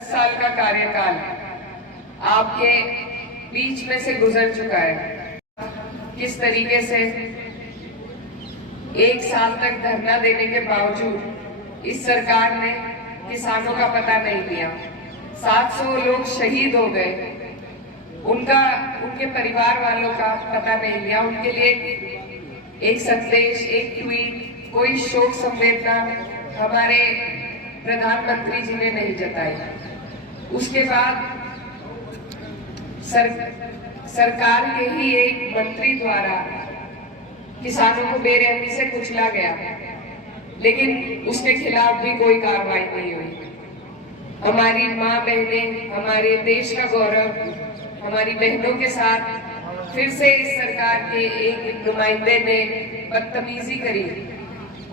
साल का कार्यकाल आपके बीच में से गुजर चुका है। किस तरीके से एक साल तक धरना देने के बावजूद इस सरकार ने किसानों का पता नहीं लिया। 700 लोग शहीद हो गए, उनके परिवार वालों का पता नहीं लिया। उनके लिए एक संदेश, एक ट्वीट, कोई शोक संवेदना हमारे प्रधानमंत्री जी ने नहीं जताई। उसके बाद सरकार के ही एक मंत्री द्वारा किसानों को बेरहमी से कुचला गया, लेकिन उसके खिलाफ भी कोई कार्रवाई नहीं हुई। हमारी माँ बहनें, हमारे देश का गौरव, हमारी बहनों के साथ फिर से इस सरकार के एक नुमाइंदे ने बदतमीजी करी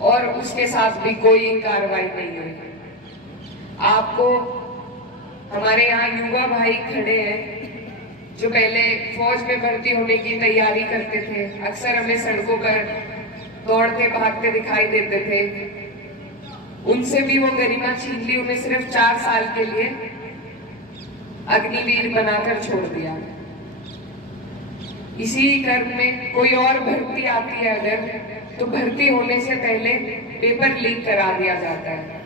और उसके साथ भी कोई कार्रवाई नहीं हुई। आपको हमारे यहाँ युवा भाई खड़े हैं जो पहले फौज में भर्ती होने की तैयारी करते थे, अक्सर हमें सड़कों पर दौड़ते भागते दिखाई देते थे। उनसे भी वो गरिमा छीन ली, उन्हें सिर्फ 4 साल के लिए अग्निवीर बनाकर छोड़ दिया। इसी क्रम में कोई और भर्ती आती है अगर, तो भर्ती होने से पहले पेपर लीक करा दिया जाता है।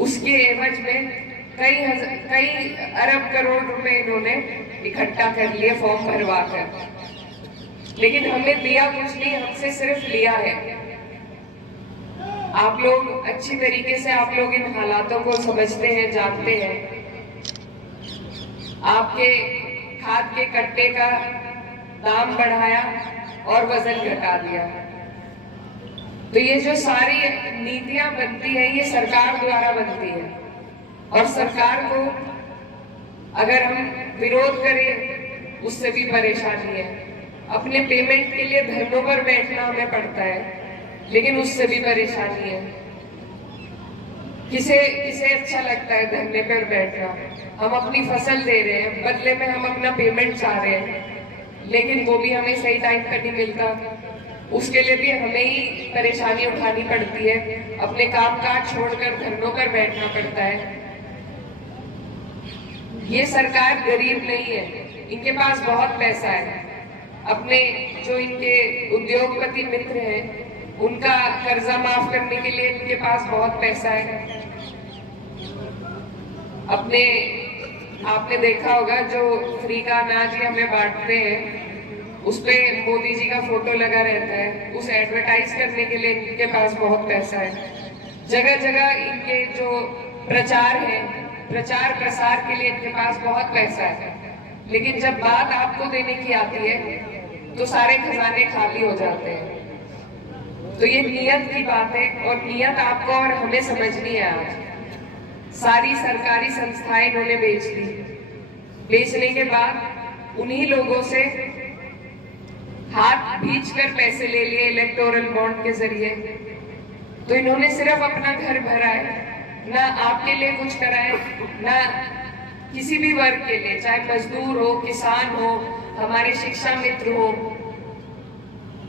उसके एवज में कई अरब करोड़ रुपए इन्होंने इकट्ठा कर लिए फॉर्म भरवा कर, लेकिन हमने दिया कुछ नहीं, हमसे सिर्फ लिया है। आप लोग अच्छी तरीके से आप लोग इन हालातों को समझते हैं, जानते हैं। आपके खाद के कट्टे का दाम बढ़ाया और वजन घटा दिया। तो ये जो सारी नीतियां बनती है ये सरकार द्वारा बनती है, और सरकार को अगर हम विरोध करें उससे भी परेशानी है। अपने पेमेंट के लिए धरनों पर बैठना हमें पड़ता है, लेकिन उससे भी परेशानी है। किसे अच्छा लगता है धरने पर बैठना? हम अपनी फसल दे रहे हैं, बदले में हम अपना पेमेंट चाह रहे हैं, लेकिन वो भी हमें सही टाइम पर नहीं मिलता। उसके लिए भी हमें ही परेशानी उठानी पड़ती है, अपने काम काज छोड़कर धरनों पर बैठना पड़ता है। ये सरकार गरीब नहीं है, इनके पास बहुत पैसा है। अपने जो इनके उद्योगपति मित्र हैं उनका कर्जा माफ करने के लिए इनके पास बहुत पैसा है। आपने देखा होगा जो फ्री का अनाज हमें बांटते हैं उस पे मोदी जी का फोटो लगा रहता है। उस एडवर्टाइज करने के लिए इनके पास बहुत पैसा है। जगह जगह इनके जो प्रचार है, प्रचार प्रसार के लिए इनके पास बहुत पैसा है, लेकिन जब बात आपको देने की आती है तो सारे खजाने खाली हो जाते हैं। तो ये नियत की बात है, और नियत आपको और हमें समझनी है। आज सारी सरकारी संस्थाएं इन्होंने बेच दी। बेचने के बाद उन्हीं लोगों से हाथ भींचकर पैसे ले लिए इलेक्टोरल बॉन्ड के जरिए। तो इन्होंने सिर्फ अपना घर भरा है, ना आपके लिए कुछ करा है, ना किसी भी वर्ग के लिए, चाहे मजदूर हो, किसान हो, हमारे शिक्षा मित्र हो।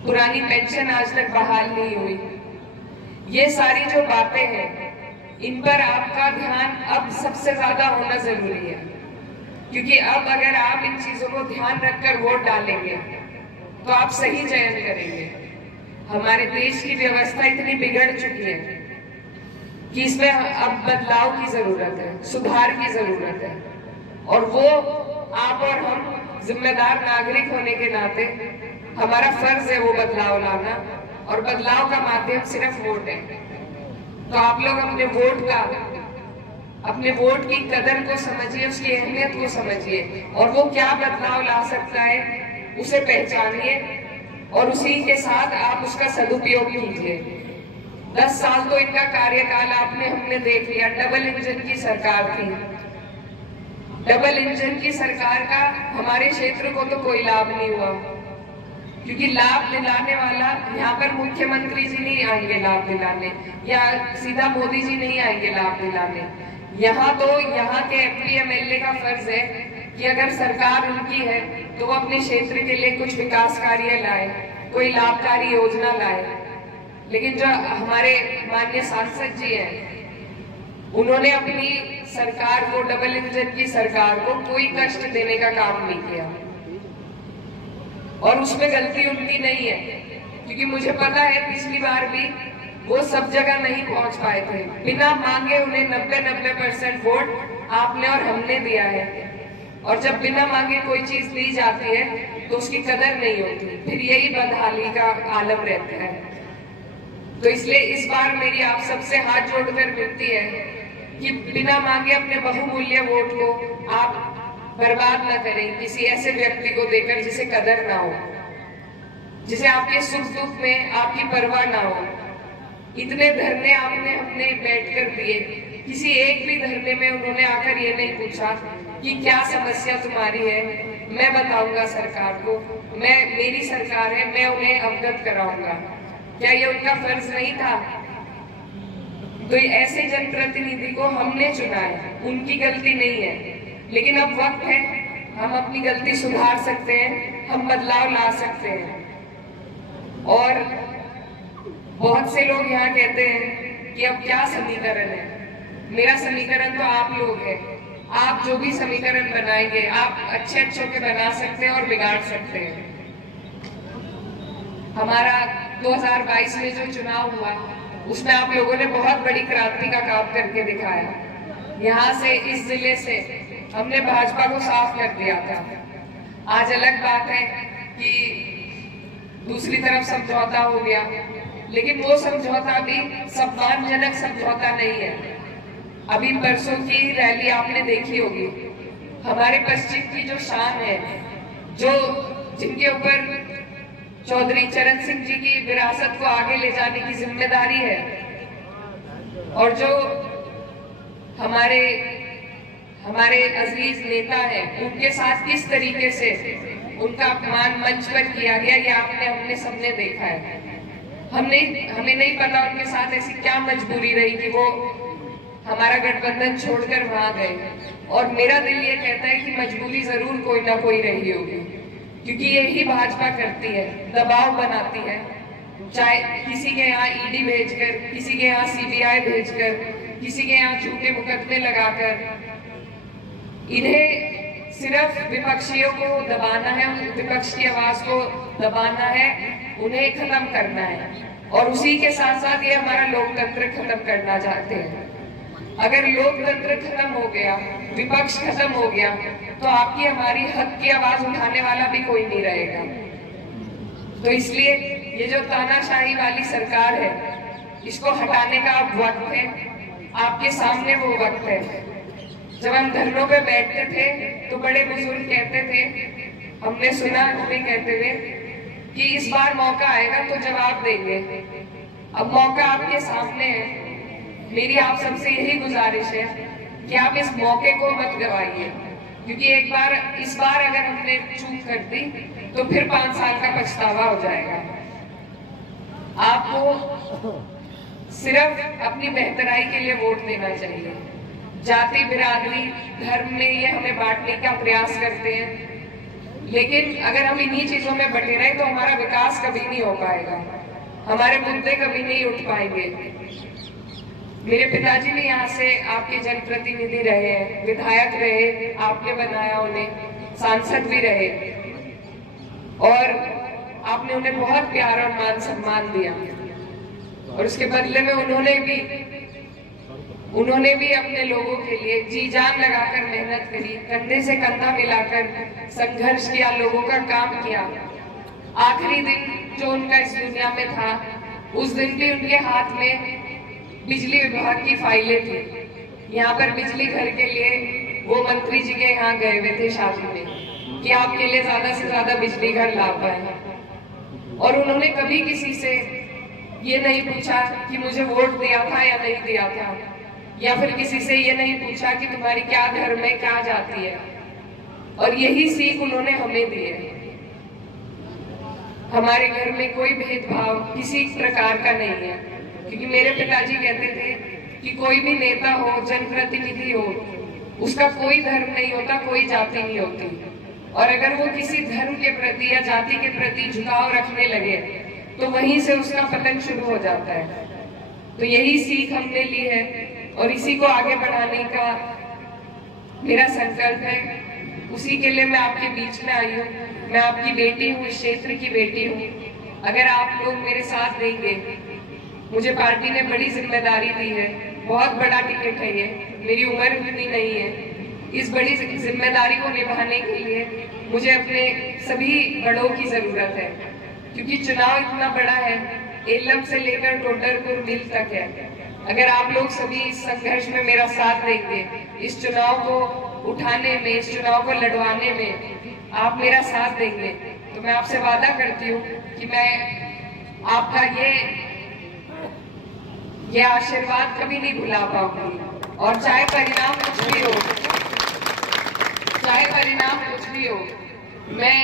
पुरानी पेंशन आज तक बहाल नहीं हुई। ये सारी जो बातें हैं इन पर आपका ध्यान अब सबसे ज्यादा होना जरूरी है, क्योंकि अब अगर आप इन चीजों को ध्यान रखकर वोट डालेंगे तो आप सही चयन करेंगे। हमारे देश की व्यवस्था इतनी बिगड़ चुकी है कि इसमें अब बदलाव की जरूरत है, सुधार की जरूरत है, और वो आप और हम जिम्मेदार नागरिक होने के नाते हमारा फर्ज है वो बदलाव लाना, और बदलाव का माध्यम सिर्फ वोट है। तो आप लोग अपने वोट की कदर को समझिए, उसकी अहमियत को समझिए, और वो क्या बदलाव ला सकता है उसे पहचानिए, और उसी के साथ आप उसका सदुपयोग कीजिए। 10 साल तो इनका कार्यकाल हमने देख लिया। डबल इंजन की सरकार थी। डबल इंजन की सरकार का हमारे क्षेत्र को तो कोई लाभ नहीं हुआ, क्योंकि लाभ दिलाने वाला यहाँ पर मुख्यमंत्री जी नहीं आएंगे लाभ दिलाने, या सीधा मोदी जी नहीं आएंगे लाभ दिलाने। यहाँ के एमपी एमएलए का फर्ज है कि अगर सरकार उनकी है तो वो अपने क्षेत्र के लिए कुछ विकास कार्य लाए, कोई लाभकारी योजना लाए। लेकिन जो हमारे माननीय सांसद जी हैं उन्होंने अपनी सरकार को, डबल इंजन की सरकार को कोई कष्ट देने का काम नहीं किया। और उसमें गलती उनकी नहीं है, क्योंकि मुझे पता है पिछली बार भी वो सब जगह नहीं पहुंच पाए थे। बिना मांगे उन्हें 90% वोट आपने और हमने दिया है। और जब बिना मांगे कोई चीज दी जाती है तो उसकी कदर नहीं होती, फिर यही बदहाली का आलम रहता है। तो इसलिए इस बार मेरी आप सबसे हाथ जोड़कर विनती है कि बिना मांगे अपने बहुमूल्य वोट को आप बर्बाद ना करें किसी ऐसे व्यक्ति को देकर जिसे कदर ना हो, जिसे आपके सुख दुख में आपकी परवाह ना हो। इतने धरने आपने हमने बैठकर दिए, किसी एक भी धरने में उन्होंने आकर ये नहीं पूछा कि क्या समस्या तुम्हारी है, मैं बताऊंगा सरकार को, मेरी सरकार है, मैं उन्हें अवगत कराऊंगा। क्या ये उनका फर्ज नहीं था? तो ऐसे जनप्रतिनिधि को हमने चुना है, उनकी गलती नहीं है। लेकिन अब वक्त है, हम अपनी गलती सुधार सकते हैं, हम बदलाव ला सकते हैं। और बहुत से लोग यहाँ कहते हैं कि अब क्या समीकरण है। मेरा समीकरण तो आप लोग हैं। आप जो भी समीकरण बनाएंगे आप अच्छे के बना सकते हैं और बिगाड़ सकते हैं। हमारा 2022 में जो चुनाव हुआ उसमें आप लोगों ने बहुत बड़ी क्रांति का काम करके दिखाया। यहाँ से, इस जिले से हमने भाजपा को साफ कर दिया था। आज अलग बात है कि दूसरी तरफ समझौता हो गया, लेकिन वो समझौता भी सम्मानजनक समझौता नहीं है। अभी परसों की रैली आपने देखी होगी। हमारे पश्चिम की जो शान है, जो जिनके ऊपर चौधरी चरण सिंह जी की विरासत को आगे ले जाने की जिम्मेदारी है, और जो हमारे अजीज नेता है, उनके साथ किस तरीके से उनका अपमान मंच पर किया गया, ये हमने सबने देखा है। हमें नहीं पता उनके साथ ऐसी क्या मजबूरी रही कि वो हमारा गठबंधन छोड़कर वहां गए। और मेरा दिल ये कहता है कि मजबूरी जरूर कोई ना कोई रही होगी, क्योंकि यही भाजपा करती है, दबाव बनाती है। चाहे किसी के यहाँ ईडी भेजकर, किसी के यहाँ सीबीआई भेजकर, किसी के यहाँ झूठे मुकदमे लगाकर, इन्हें सिर्फ विपक्षियों को दबाना है, विपक्ष की आवाज को दबाना है, उन्हें खत्म करना है। और उसी के साथ साथ ये हमारा लोकतंत्र खत्म करना चाहते हैं। अगर लोकतंत्र खत्म हो गया, विपक्ष खत्म हो गया, तो आपकी हमारी हक की आवाज उठाने वाला भी कोई नहीं रहेगा। तो इसलिए ये जो तानाशाही वाली सरकार है, इसको हटाने का अब वक्त है। आपके सामने वो वक्त है। जब हम धरनों पे बैठते थे तो बड़े बुजुर्ग कहते थे, हमने सुना उन्हें कहते हुए कि इस बार मौका आएगा तो जवाब देंगे। अब मौका आपके सामने है। मेरी आप सबसे यही गुजारिश है कि आप इस मौके को मत गवाइए, क्योंकि इस बार अगर हमने चूक कर दी तो फिर 5 साल का पछतावा हो जाएगा। आपको सिर्फ अपनी बेहतराई के लिए वोट देना चाहिए। जाति, बिरादरी, धर्म में ये हमें बांटने का प्रयास करते हैं, लेकिन अगर हम इन्हीं चीजों में बटे रहे तो हमारा विकास कभी नहीं हो पाएगा, हमारे मुद्दे कभी नहीं उठ पाएंगे। मेरे पिताजी भी यहाँ से आपके जनप्रतिनिधि रहे हैं, विधायक रहे, आपने बनाया उन्हें, सांसद भी रहे, और आपने उन्हें बहुत प्यार और मान सम्मान दिया। और उसके बदले में उन्होंने भी अपने लोगों के लिए जी जान लगाकर मेहनत करी, कंधे से कंधा मिलाकर संघर्ष किया, लोगों का काम किया। आखिरी दिन जो उनका इस दुनिया में था, उस दिन भी उनके हाथ में बिजली विभाग की फाइलें थी। यहाँ पर बिजली घर के लिए वो मंत्री जी के यहाँ गए हुए थे शादी में कि आपके लिए ज्यादा से ज्यादा बिजली घर ला पाए। और उन्होंने कभी किसी से ये नहीं पूछा कि मुझे वोट दिया था या नहीं दिया था, या फिर किसी से ये नहीं पूछा कि तुम्हारी क्या धर्म है, क्या जाति है। और यही सीख उन्होंने हमें दी है। हमारे घर में कोई भेदभाव किसी प्रकार का नहीं है, क्योंकि मेरे पिताजी कहते थे कि कोई भी नेता हो, जनप्रतिनिधि हो, उसका कोई धर्म नहीं होता, कोई जाति नहीं होती। और अगर वो किसी धर्म के प्रति या जाति के प्रति झुकाव रखने लगे तो वहीं से उसका पतन शुरू हो जाता है। तो यही सीख हमने ली है और इसी को आगे बढ़ाने का मेरा संकल्प है, उसी के लिए मैं आपके बीच में आई हूँ। मैं आपकी बेटी हूँ, इस क्षेत्र की बेटी हूँ। अगर आप लोग मेरे साथ देंगे, मुझे पार्टी ने बड़ी जिम्मेदारी दी है, बहुत बड़ा टिकट है ये, मेरी उम्र इतनी नहीं है। इस बड़ी जिम्मेदारी को निभाने के लिए मुझे अपने सभी बड़ों की जरूरत है, क्योंकि चुनाव इतना बड़ा है, एलम से लेकर टोडरपुर मिल तक है। अगर आप लोग सभी इस संघर्ष में मेरा साथ देंगे, इस चुनाव को उठाने में, इस चुनाव को लड़वाने में आप मेरा साथ देंगे, तो मैं आपसे वादा करती हूँ कि मैं आपका ये आशीर्वाद कभी नहीं भुला पाऊंगी। और चाहे परिणाम कुछ भी हो, चाहे परिणाम कुछ भी हो, मैं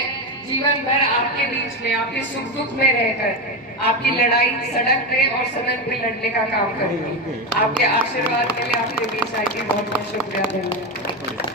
जीवन भर आपके बीच में, आपके सुख दुख में रहकर आपकी लड़ाई सड़क पे और सदन पे लड़ने का काम करूंगी। आपके आशीर्वाद के लिए आपके बीच आई थी। बहुत बहुत शुक्रिया। धन्यवाद।